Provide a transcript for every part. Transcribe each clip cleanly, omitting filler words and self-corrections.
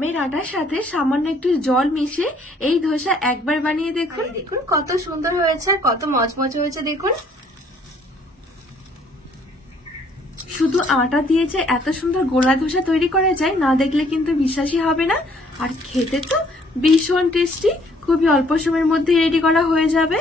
আমের আটার সাথে সামান্য একটু জল মিশিয়ে এই ধোসা একবার বানিয়ে দেখুন। দেখুন কত সুন্দর হয়েছে আর কত মচমচে হয়েছে। দেখুন শুধু আটা দিয়ে যে এত সুন্দর গোলা ধোসা তৈরি করা যায় না দেখলে কিন্তু বিশ্বাসই হবে না। আর খেতে তো ভীষণ টেস্টি, খুবই অল্প সময়ের মধ্যে রেডি করা হয়ে যাবে।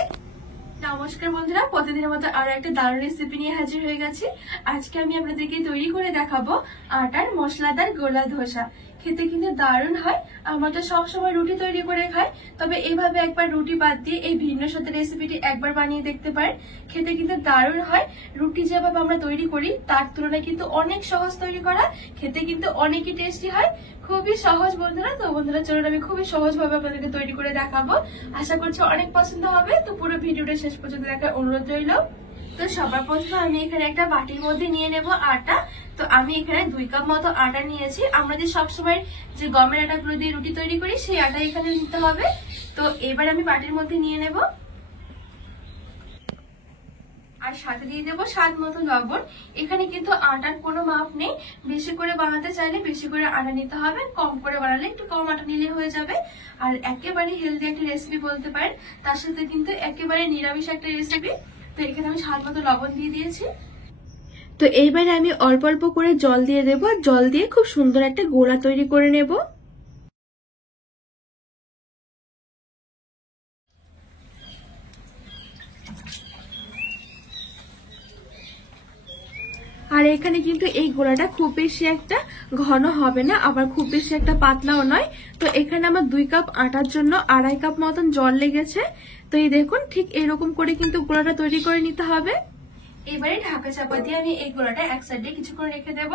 নমস্কার বন্ধুরা, প্রতিদিনের মতো আরো একটা দারুণ রেসিপি নিয়ে হাজির হয়ে গেছি। আজকে আমি আপনাদেরকে তৈরি করে দেখাবো আটার মশলাদার গোলা ধোসা। খেতে কিন্তু দারুণ হয়। আমরা তো সবসময় রুটি তৈরি করে খাই, তবে এইভাবে একবার রুটি বাদ দিয়ে এই ভিন্ন স্বাদের রেসিপিটি একবার বানিয়ে দেখতে পারেন। খেতে কিন্তু দারুণ হয়। রুটি যেভাবে আমরা তৈরি করি তার তুলনায় কিন্তু অনেক সহজ তৈরি করা, খেতে কিন্তু অনেকই টেস্টি হয়। খুবই সহজ বন্ধুরা। তো বন্ধুরা চলুন আমি খুবই সহজ ভাবে আপনাদেরকে তৈরি করে দেখাবো। আশা করছি অনেক পছন্দ হবে। তো পুরো ভিডিওটা শেষ পর্যন্ত দেখার অনুরোধ রইল। তো সবার প্রথমে আমি এখানে একটা বাটির মধ্যে নিয়ে নেব আটা। তো আমি এখানে 2 কাপ মতো আটা নিয়েছি। আমরা যে সবসময় যে গমের আটাগুলো দিয়ে রুটি তৈরি করি সেই আটা এখানে নিতে হবে। তো এবার আমি বাটির মধ্যে নিয়ে নেব আর সাথে দিয়ে দেবো স্বাদ মতো লবণ। এখানে কিন্তু আটার কোনো মাপ নেই, বেশি করে বানাতে চাইলে বেশি করে আটা নিতে হবে, কম করে বানালে একটু কম আটা নিলে হয়ে যাবে। আর একেবারে হেলদি একটা রেসিপি বলতে পারেন, তার সাথে কিন্তু একেবারে নিরামিষ একটা রেসিপি। তো এখানে আমি স্বাদ মতো লবণ দিয়ে দিয়েছি। তো এইবারে আমি অল্প অল্প করে জল দিয়ে দেবো আর জল দিয়ে খুব সুন্দর একটা গোলা তৈরি করে নেব। আর এখানে কিন্তু এই গোলাটা খুব বেশি একটা ঘন হবে না, আবার খুব বেশি একটা পাতলাও নয়। তো এখানে আমার 2 কাপ আটার জন্য 2.5 কাপ মতন জল লেগেছে। তো এই দেখুন ঠিক এরকম করে কিন্তু গোলাটা তৈরি করে নিতে হবে। এবারে ঢাকা চাপা দিয়ে আমি এই গোলাটা এক সাইডে কিছুক্ষণ রেখে দেব।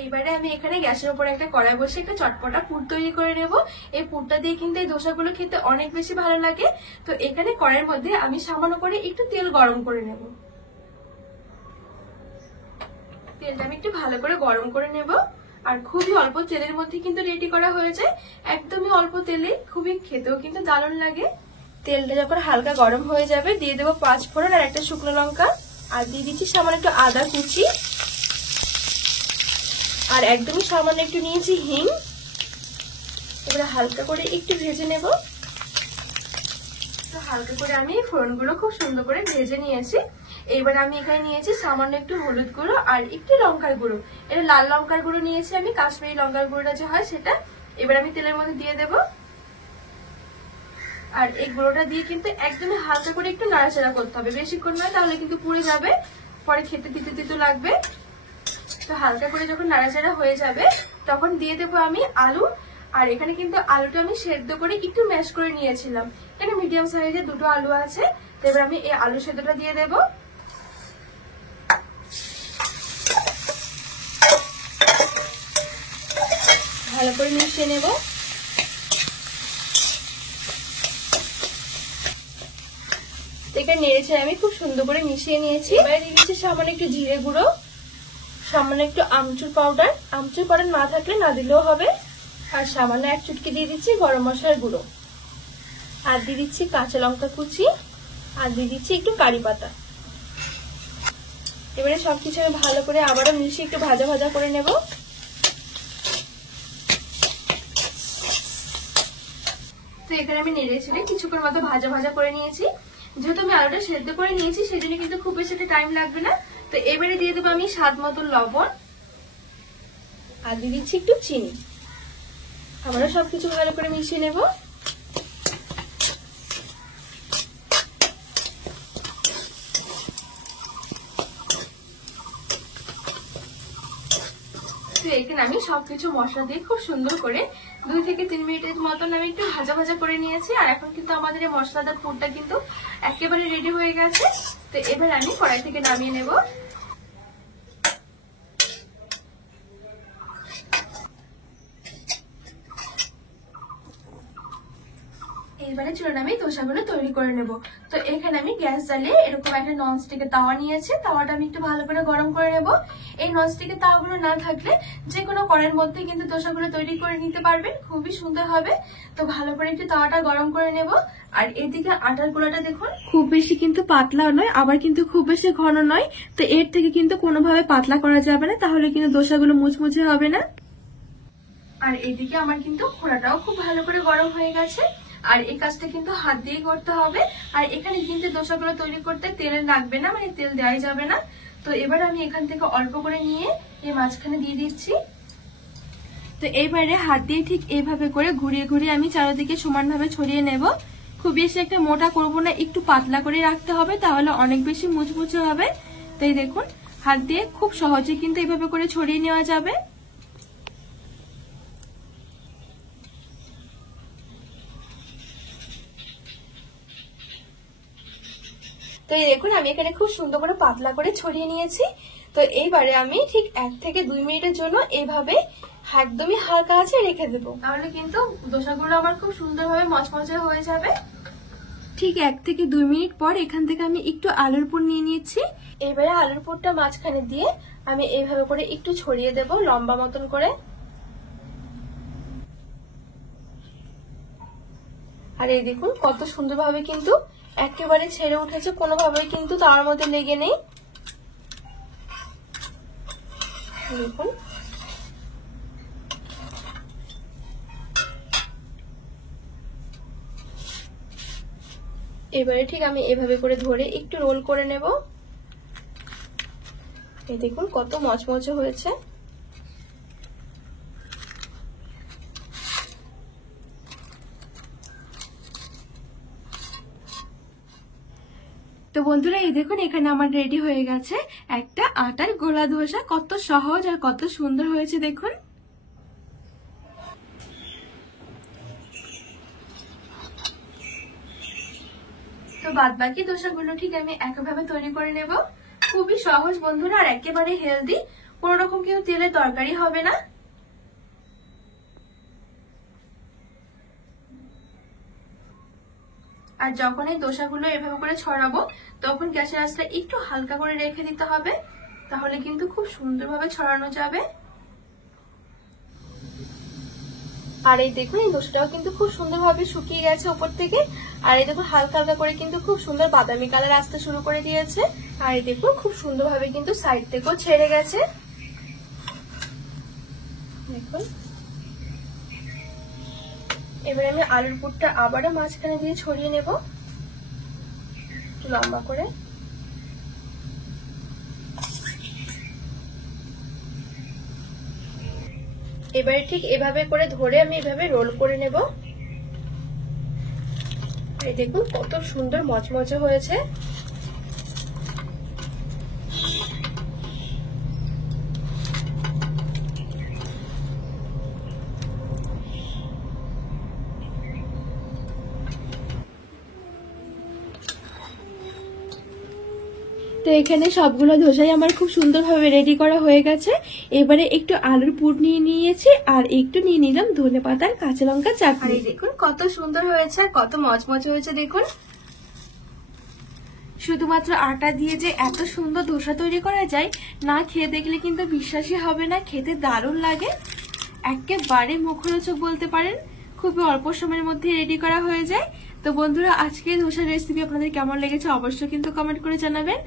এইবারে আমি এখানে গ্যাসের উপর একটা কড়াই বসে একটা চটপটা পুর তৈরি করে নেব। এই পুরটা দিয়ে কিন্তু এই ধোসাগুলো খেতে অনেক বেশি ভালো লাগে। তো এখানে কড়াইয়ের মধ্যে আমি সামান্য করে একটু তেল গরম করে নেব। তেলটা আমি একটু ভালো করে গরম করে নেব। আর খুবই অল্প তেলের মধ্যে কিন্তু রেডি করা হয়ে যায়, একদমই অল্প তেলে, খুবই খেতেও কিন্তু দারুণ লাগে। তেলটা যখন হালকা গরম হয়ে যাবে দিয়ে দেবো 5 ফোড়ন আর একটা শুকনো লঙ্কা, আর দিয়ে দিচ্ছি সামান্য একটু আদা কুচি, আর একদমই সামান্য একটু নিয়েছি হিং। এবারে হালকা করে একটু ভেজে নেব। তো হালকা করে আমি ফোড়নগুলো খুব সুন্দর করে ভেজে নিয়েছি। এবার আমি এখানে নিয়েছি সামান্য একটু হলুদ গুঁড়ো আর একটু লঙ্কার গুঁড়ো। এটা লাল লঙ্কার গুঁড়ো নিয়েছি আমি, কাশ্মীরি লঙ্কার গুঁড়োটা যে হয় সেটা। এবার আমি তেলের মধ্যে দিয়ে দেব। আর এই গুঁড়োটা দিয়ে কিন্তু একদমই হালকা করে একটু নাড়াচাড়া করতে হবে, বেশিক্ষণ নয়, তাহলে কিন্তু পুড়ে যাবে, পরে খেতে তিতো তিতো লাগবে। তো হালকা করে যখন নাড়াচাড়া হয়ে যাবে তখন দিয়ে দেবো আমি আলু। আর এখানে কিন্তু আলুটা আমি সেদ্ধ করে একটু ম্যাশ করে নিয়েছিলাম। এখানে মিডিয়াম সাইজের 2টো আলু আছে। তো এবার আমি এই আলু সেদ্ধটা দিয়ে দেবো। ভালো করে মিশিয়ে নেব। এখানে নেড়েছে আমি খুব সুন্দর করে মিশিয়ে নিয়েছি। এবারে দিয়ে দিচ্ছি সামান্য একটু জিরে গুঁড়ো, সামান্য একটু আমচুর পাউডার, আমচুর পাউডার না থাকলে না দিলেও হবে, আর সামান্য 1 চুটকি দিয়ে দিচ্ছি গরম মশলার গুঁড়ো, আর দিয়ে দিচ্ছি কাঁচা লঙ্কা কুচি, আর দিয়ে দিচ্ছি একটু কারি পাতা। এবারে সবকিছু আমি ভালো করে আবারও মিশিয়ে একটু ভাজা ভাজা করে নেব। তো এখানে আমি নেড়ে ছেড়ে কিছুক্ষণ মতো ভাজা ভাজা করে নিয়েছি। যেহেতু আমি আলুটা সেদ্ধ করে নিয়েছি সেজন্য কিন্তু খুব বেশি একটা টাইম লাগবে না। তো এবারে দিয়ে দেবো আমি স্বাদ মতো লবণ, আর দিয়ে দিচ্ছি একটু চিনি। আবারও সবকিছু ভালো করে মিশিয়ে নেব। তো এখানে আমি সবকিছু মশলা দিয়ে খুব সুন্দর করে 2 থেকে 3 মিনিটের মতন আমি একটু ভাজা ভাজা করে নিয়েছি। আর এখন কিন্তু আমাদের এই মশলাদার পুরটা কিন্তু একেবারে রেডি হয়ে গেছে। তো এবার আমি কড়াই থেকে নামিয়ে নেব। এবারে চলুন আমি ধোসাগুলো তৈরি করে নেব। তো এখানে আমি গ্যাস জ্বালিয়ে এরকম একটা ননস্টিকের তাওয়া নিয়েছি। তাওয়াটা আমি একটু ভালো করে গরম করে নেব। এই ননস্টিকের তাওয়াগুলো না থাকলে যে কোনো কড়াইয়ের মধ্যে কিন্তু ধোসাগুলো তৈরি করে নিতে পারবেন, খুবই সুন্দর হবে। তো ভালো করে একটু তাওয়াটা গরম করে নেব। আর এদিকে আটার গোলাটা দেখুন খুব বেশি কিন্তু পাতলাও নয়, আবার কিন্তু খুব বেশি ঘন নয়। তো এর থেকে কিন্তু কোনোভাবে পাতলা করা যাবে না, তাহলে কিন্তু ধোসাগুলো মুচমুচে হবে না। আর এইদিকে আমার কিন্তু খোড়াটাও খুব ভালো করে গরম হয়ে গেছে। আর এই কাজটা কিন্তু হাত দিয়ে করতে হবে। আর এখানে কিন্তু দোসাগুলো তৈরি করতে তেল লাগবে না, মানে তেল দেওয়াই যাবে না। তো এবার আমি এখান থেকে অল্প করে নিয়ে এই মাঝখানে দিয়ে দিচ্ছি। তো এইবারে হাত দিয়ে ঠিক এইভাবে করে ঘুরিয়ে ঘুরিয়ে আমি চারিদিকে সমানভাবে ছড়িয়ে নেব। খুব বেশি একটা মোটা করব না, একটু পাতলা করে রাখতে হবে, তাহলে অনেক বেশি মুচমুচে হবে। তাই দেখুন হাত দিয়ে খুব সহজে কিন্তু এইভাবে করে ছড়িয়ে নেওয়া যাবে। তো এই দেখুন আমি এখানে খুব সুন্দর করে পাতলা করে ছড়িয়ে নিয়েছি। তো এইবারে আমি ঠিক 1 থেকে 2 মিনিটের জন্য এইভাবে একদমই হালকা আঁচে রেখে দেবো, তাহলে কিন্তু দোসাগুলো আমার খুব সুন্দরভাবে মচমচে হয়ে যাবে। ঠিক 1 থেকে 2 মিনিট পর এখান থেকে আমি একটু আলুর পুর নিয়ে নিয়েছি। এবারে আলুর পুরটা মাঝখানে দিয়ে আমি এইভাবে করে একটু ছড়িয়ে দেব লম্বা মতন করে। আর এই দেখুন কত সুন্দরভাবে কিন্তু একেবারে ছেড়ে উঠেছে, কোনোভাবে কিন্তু তার মধ্যে লেগে নেই। দেখুন এবারে ঠিক আমি এভাবে করে ধরে একটু রোল করে নেব। এই দেখুন কত মচমচে হয়েছে। তো বন্ধুরা এই দেখুন এখানে আমার রেডি হয়ে গেছে একটা আটার গোলা ধোসা। কত সহজ আর কত সুন্দর হয়েছে দেখুন। তো বাদবাকি দোসাগুলো ঠিক আমি একইভাবে তৈরি করে নেব। খুবই সহজ বন্ধুরা, আর একেবারে হেলদি, কোনো রকম কেউ তেলের তরকারি হবে না। আর যখন এই দোসাগুলো এভাবে করে ছড়াবো তখন গ্যাসের আঁচটা একটু হালকা করে রেখে দিতে হবে, তাহলে কিন্তু খুব সুন্দরভাবে ছড়ানো যাবে। আর এই দেখুন এই দোসাটাও কিন্তু খুব সুন্দরভাবে শুকিয়ে গেছে উপর থেকে। আর এই দেখুন হালকা হালকা করে কিন্তু খুব সুন্দর বাদামি কালার আসতে শুরু করে দিয়েছে। আর এই দেখুন খুব সুন্দরভাবে কিন্তু সাইড থেকেও ছেড়ে গেছে। দেখুন এবারে আমি আলুর পুরটা আবারও মাঝখানে দিয়ে ছড়িয়ে নেব একটু লম্বা করে। এবারে ঠিক এভাবে করে ধরে আমি এভাবে রোল করে নেব। এই দেখুন কত সুন্দর মচমচে হয়েছে। তো এখানে সবগুলো ধোসাই আমার খুব সুন্দরভাবে রেডি করা হয়ে গেছে। এবারে একটু আলুর পুর নিয়ে নিয়েছি আর একটু নিয়ে নিলাম ধনেপাতার কাঁচা লঙ্কা চাটনি। দেখুন কত সুন্দর হয়েছে, কত মচমচে হয়েছে দেখুন। শুধুমাত্র আটা দিয়ে যে এত সুন্দর ধোসা তৈরি করা যায় না খেয়ে দেখলে কিন্তু বিশ্বাসই হবে না, খেতে দারুণ লাগে, একেবারে মুখরোচক বলতে পারেন। খুবই অল্প সময়ের মধ্যে রেডি করা হয়ে যায়। তো বন্ধুরা আজকে ধোসার রেসিপি আপনাদের কেমন লেগেছে অবশ্যই কিন্তু কমেন্ট করে জানাবেন।